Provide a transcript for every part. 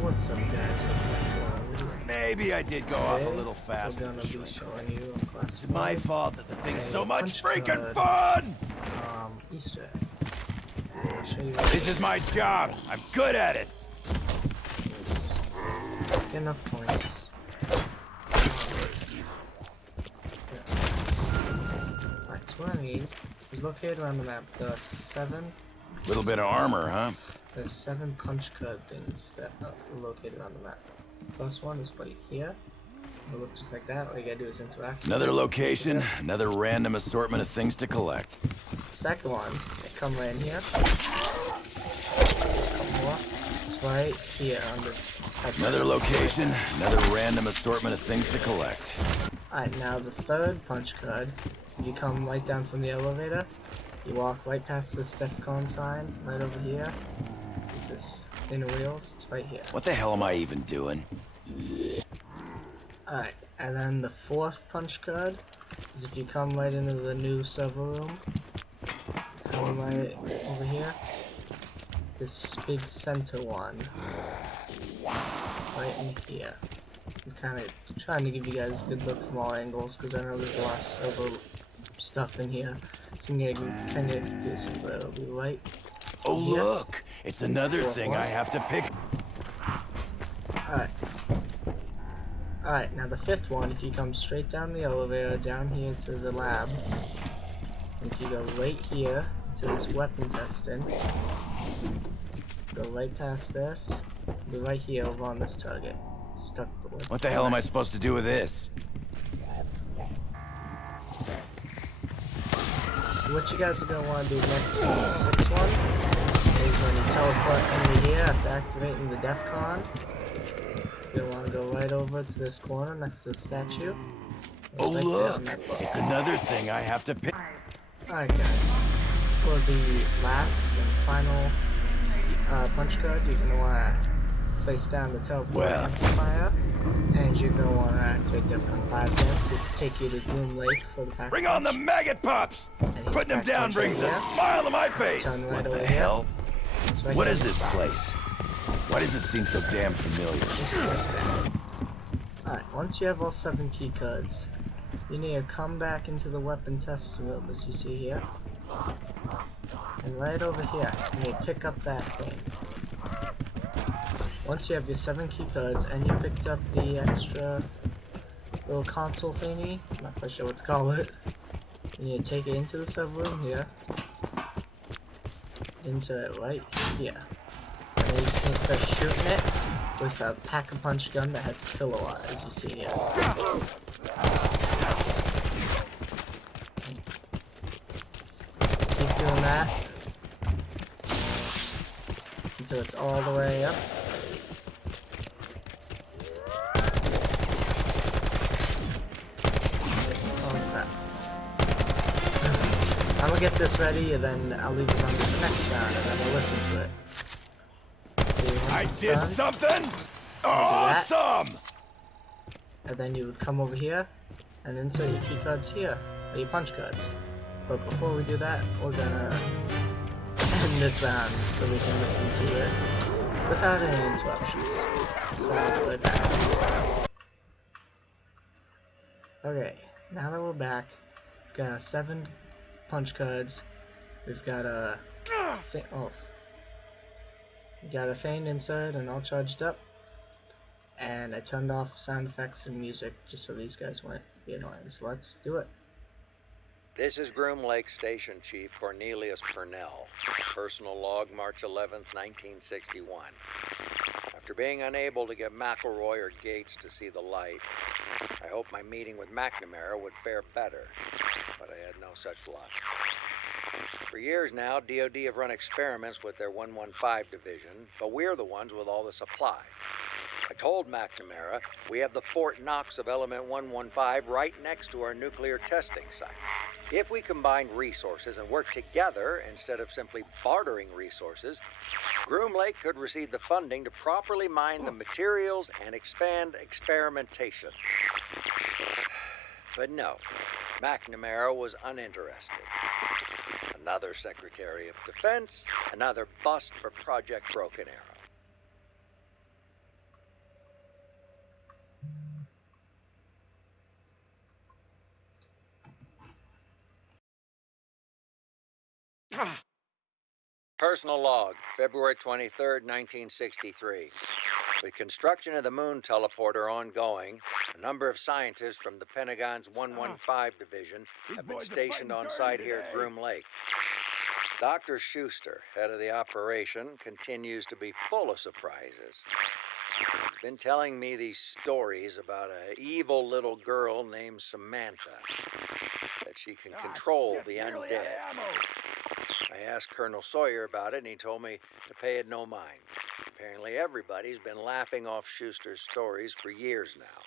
What's up, guys? Maybe I did go off a little fast. We're gonna be showing you a class. It's my fault that the thing's so much freaking Punchcard, fun! Easter egg. I'll show you This is my job. I'm good at it. get enough points. Alright, so what I need is located around the map. There are Little bit of armor, huh? there's 7 punch card things that are located on the map. First one is right here. It'll look just like that. All you gotta do is interact. Another location, another random assortment of things to collect. Second one, they come right in here. More. It's right here on this type. Another location, another random assortment of things to collect. Alright, now the third punch card. If you come right down from the elevator, you walk right past this DEFCON sign right over here. There's this inner wheels. It's right here. What the hell am I even doing? Alright, and then the fourth punch card is if you come right into the new server room, come right over here, this big center one, right in here. I'm kind of trying to give you guys a good look from all angles because I know there's a lot of server stuff in here. It's kind of confusing, but it'll be right. Oh look, it's another thing I have to pick. Alright. Alright, now the fifth one, if you come straight down the elevator, down here to the lab, if you go right here to this weapon testing, go right past this, be right here over on this target. Stuck with What the hell am I supposed to do with this? So what you guys are going to want to do next for the sixth one is when you teleport into here after activating the DEFCON, you're going to want to go right over to this corner next to the statue. Oh look, it's another thing I have to pick. Alright guys, for the last and final punch card, you're going to want to place down the teleport amplifier, and you're going to want to activate DEFCON 5 again to take you to Gloom Lake for the pack. Bring on the maggot pups! Putting them down brings a smile to my face. Right what the hell? Right what here. is this place? Why does it seem so damn familiar? Alright, once you have all 7 key cards, you need to come back into the weapon test room as you see here. And right over here, you need to pick up that thing. Once you have your 7 key cards and you picked up the extra little console thingy, I'm not quite sure what to call it, you need to take it into the server room here. Insert it right here. And then you just need to start shooting it with a pack-a-punch gun that has kilowatt, as you see here. Keep doing that until it's all the way up. Oh crap. I'm gonna get this ready and then I'll leave it on to the next round and then we'll listen to it. I did something awesome! And then you would come over here and insert your key cards here, or your punch cards. But before we do that, we're gonna end this round so we can listen to it without any interruptions. So I'll be right back. Okay, now that we're back, we've got 7 punch cards. We've got a we got a feign inside and all charged up, and I turned off sound effects and music just so these guys wouldn't be annoying. So let's do it. This is Groom Lake Station Chief Cornelius Purnell. Personal log, March 11th, 1961. After being unable to get McElroy or Gates to see the light, I hoped my meeting with McNamara would fare better, but I had no such luck. For years now, DoD have run experiments with their 115 division, but we're the ones with all the supply. I told McNamara we have the Fort Knox of Element 115 right next to our nuclear testing site. If we combine resources and work together instead of simply bartering resources, Groom Lake could receive the funding to properly mine the materials and expand experimentation. But no, McNamara was uninterested. Another Secretary of Defense, another bust for Project Broken Arrow. Personal log, February 23rd, 1963. With construction of the moon teleporter ongoing, a number of scientists from the Pentagon's 115 division have been stationed on site here at Groom Lake. Dr. Schuster, head of the operation, continues to be full of surprises. He's been telling me these stories about an evil little girl named Samantha, that she can control the undead. I asked Colonel Sawyer about it, and he told me to pay it no mind. Apparently everybody's been laughing off Schuster's stories for years now.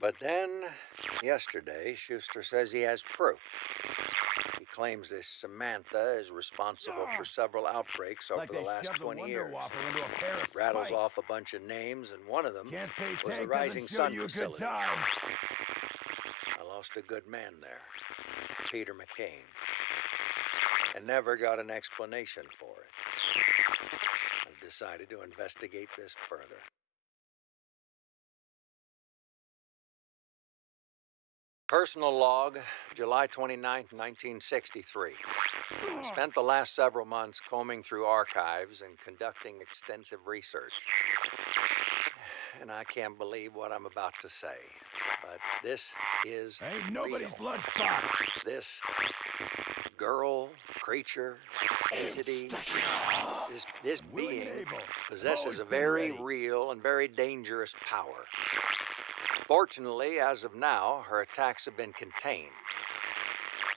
But then, yesterday, Schuster says he has proof. He claims this Samantha is responsible for several outbreaks over the last 20 years. Rattles off a bunch of names, and one of them was the Rising Sun facility. I lost a good man there, Peter McCain, and never got an explanation for it. I've decided to investigate this further. Personal log, July 29th, 1963. I spent the last several months combing through archives and conducting extensive research. And I can't believe what I'm about to say, but this is Ain't nobody's real. lunchbox. This girl, creature, entity, this being possesses a very real and very dangerous power. Fortunately, as of now, her attacks have been contained.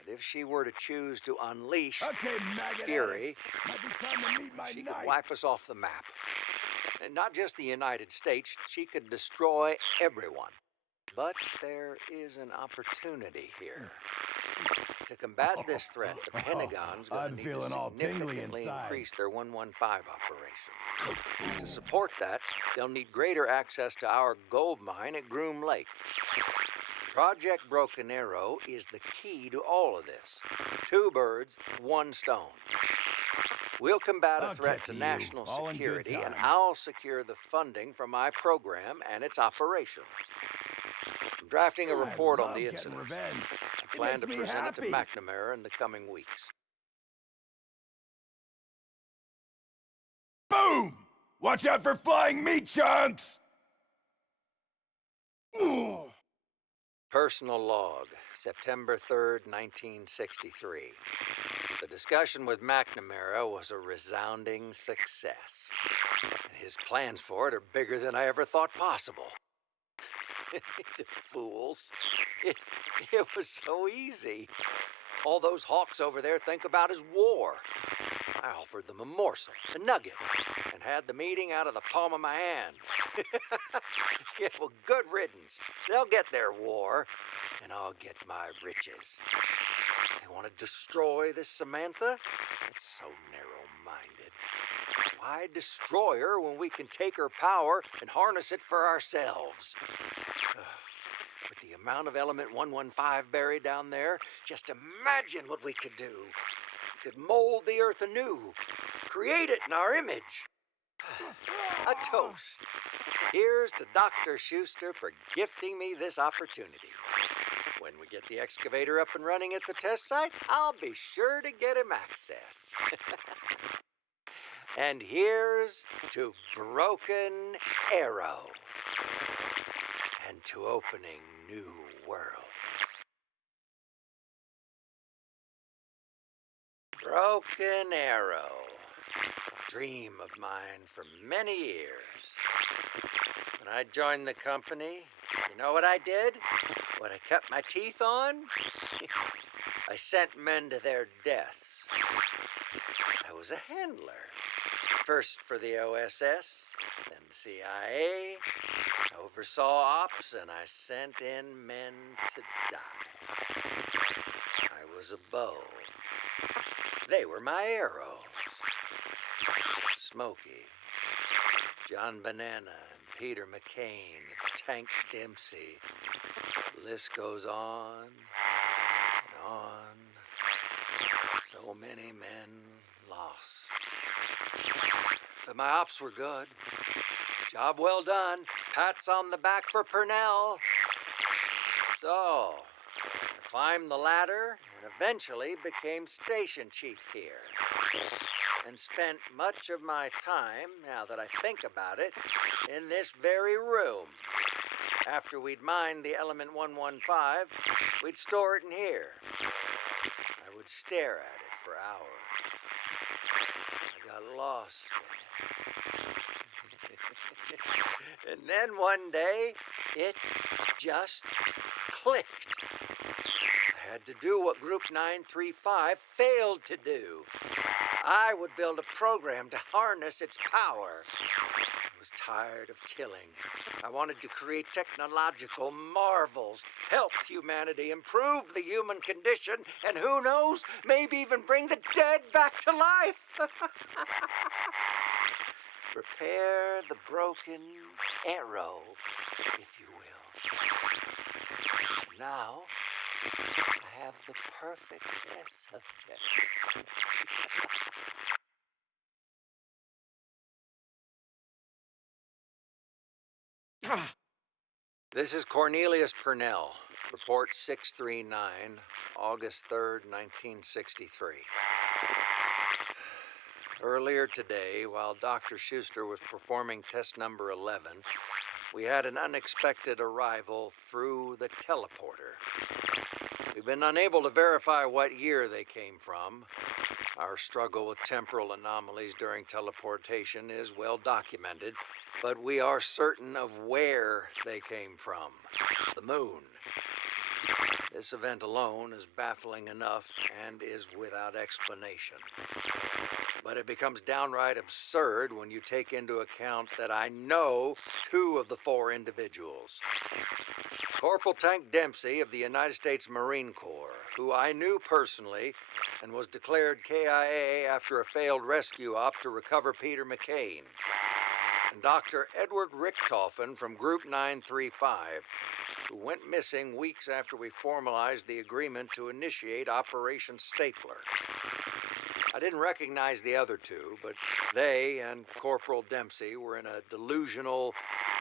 But if she were to choose to unleash fury, she could wipe us off the map. And not just the United States, she could destroy everyone. But there is an opportunity here. To combat this threat, the Pentagon's going to need to significantly increase their 115 operation. To support that, they'll need greater access to our gold mine at Groom Lake. Project Broken Arrow is the key to all of this. 2 birds, 1 stone. We'll combat a threat to national security, and I'll secure the funding for my program and its operations. I'm drafting a report on the incident. I plan to present it to McNamara in the coming weeks. Boom! Watch out for flying meat chunks! Personal log, September 3rd, 1963. The discussion with McNamara was a resounding success. And his plans for it are bigger than I ever thought possible. The fools. It was so easy. All those hawks over there think about is war. I offered them a morsel, a nugget, and had the meeting out of the palm of my hand. Yeah, well, good riddance. They'll get their war, and I'll get my riches. They want to destroy this Samantha? It's so narrow-minded. Why destroy her when we can take her power and harness it for ourselves? With the amount of element 115 buried down there, just imagine what we could do. We could mold the earth anew, create it in our image. A toast. Here's to Dr. Schuster for gifting me this opportunity. When we get the excavator up and running at the test site, I'll be sure to get him access. And here's to Broken Arrow. And to opening new worlds. Broken Arrow. Dream of mine for many years. When I joined the company, you know what I did? What I cut my teeth on? I sent men to their deaths. I was a handler. First for the OSS, then the CIA. I oversaw ops, and I sent in men to die. I was a bow. They were my arrows. Smokey, John Banana, and Peter McCain, Tank Dempsey. The list goes on and on. So many men lost. But my ops were good. Job well done. Pats on the back for Purnell. So, climbed the ladder, and eventually became station chief here. And spent much of my time, now that I think about it, in this very room. After we'd mined the element 115, we'd store it in here. I would stare at it for hours. I got lost in it. And then one day, it just clicked. I had to do what Group 935 failed to do. I would build a program to harness its power. I was tired of killing. I wanted to create technological marvels, help humanity improve the human condition, and who knows, maybe even bring the dead back to life. Repair the broken arrow, if you will. Now, I have the perfect test subject. This is Cornelius Purnell, report 639, August 3rd, 1963. Earlier today, while Dr. Schuster was performing test number 11, we had an unexpected arrival through the teleporter. We've been unable to verify what year they came from. Our struggle with temporal anomalies during teleportation is well documented, but we are certain of where they came from: the moon. This event alone is baffling enough and is without explanation. But it becomes downright absurd when you take into account that I know 2 of the 4 individuals. Corporal Tank Dempsey of the United States Marine Corps, who I knew personally and was declared KIA after a failed rescue op to recover Peter McCain. And Dr. Edward Richtofen from Group 935, who went missing weeks after we formalized the agreement to initiate Operation Stapler. I didn't recognize the other 2, but they and Corporal Dempsey were in a delusional,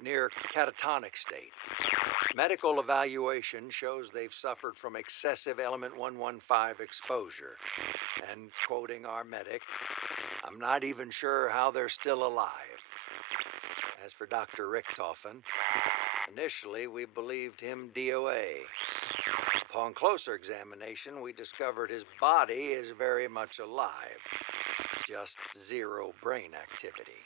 near catatonic state. Medical evaluation shows they've suffered from excessive element 115 exposure. And quoting our medic, "I'm not even sure how they're still alive." As for Dr. Richtofen, initially we believed him DOA. Upon closer examination, we discovered his body is very much alive, just 0 brain activity.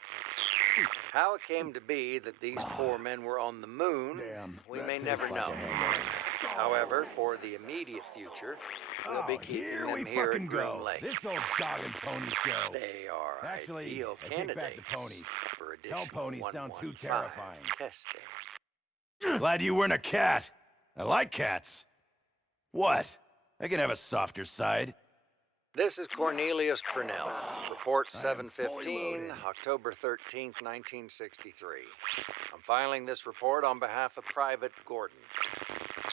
How it came to be that these 4 men were on the moon, we may never know. However, for the immediate future, we'll be keeping them here at Groom Lake. This old dog and pony show. They are Actually, ideal I take back candidates the ponies. for Hell additional ponies sound too 115 terrifying. testing. Glad you weren't a cat. I like cats. What? I can have a softer side. This is Cornelius Purnell, report I am fully 715, loaded. October 13th, 1963. I'm filing this report on behalf of Private Gordon.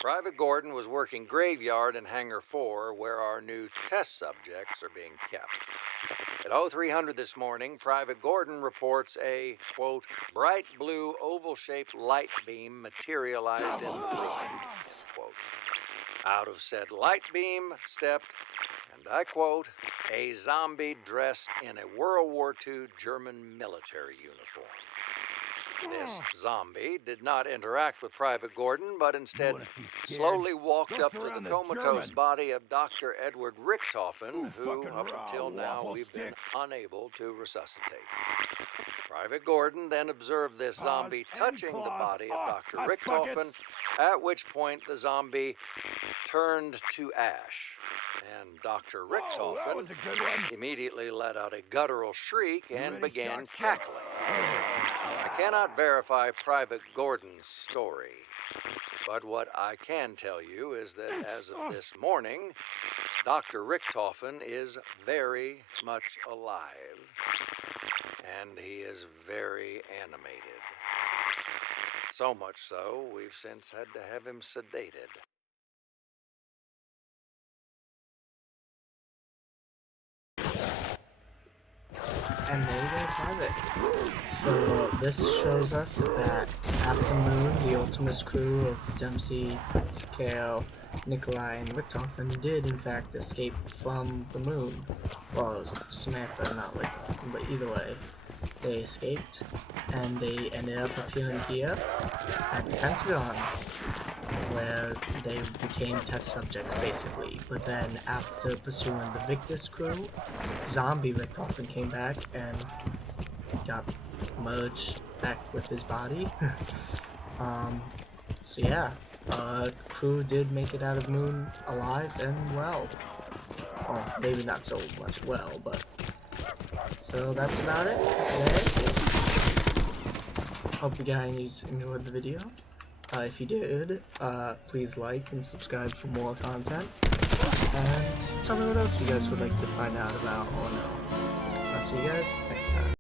Private Gordon was working graveyard in Hangar 4, where our new test subjects are being kept. At 0300 this morning, Private Gordon reports a, quote, bright blue oval-shaped light beam materialized in the room, quote. Out of said light beam stepped, and I quote, a zombie dressed in a World War II German military uniform. This zombie did not interact with Private Gordon, but instead slowly walked up to the comatose body of Dr. Edward Richtofen, who, up until now, we've been unable to resuscitate. Private Gordon then observed this zombie touching the body of Dr. Richtofen, at which point the zombie turned to ash, and Dr. Richtofen immediately let out a guttural shriek and began cackling. I cannot verify Private Gordon's story, but what I can tell you is that as of this morning, Dr. Richtofen is very much alive, and he is very animated. So much so, we've since had to have him sedated. And there you guys have it. So this shows us that after Moon, the Ultimus crew of Dempsey, Takeo, Nikolai, and Richtofen did in fact escape from the Moon. Well, it was Samantha, not Richtofen, but either way, they escaped, and they ended up appearing here at the Pentagon, where they became test subjects basically. But then after pursuing the Victus crew, zombie Richtofen came back and got merged back with his body. So yeah, crew did make it out of Moon alive and well. Well, maybe not so much well, but so that's about it for today. Hope you guys enjoyed the video. If you did, please like and subscribe for more content. And tell me what else you guys would like to find out about or know. I'll see you guys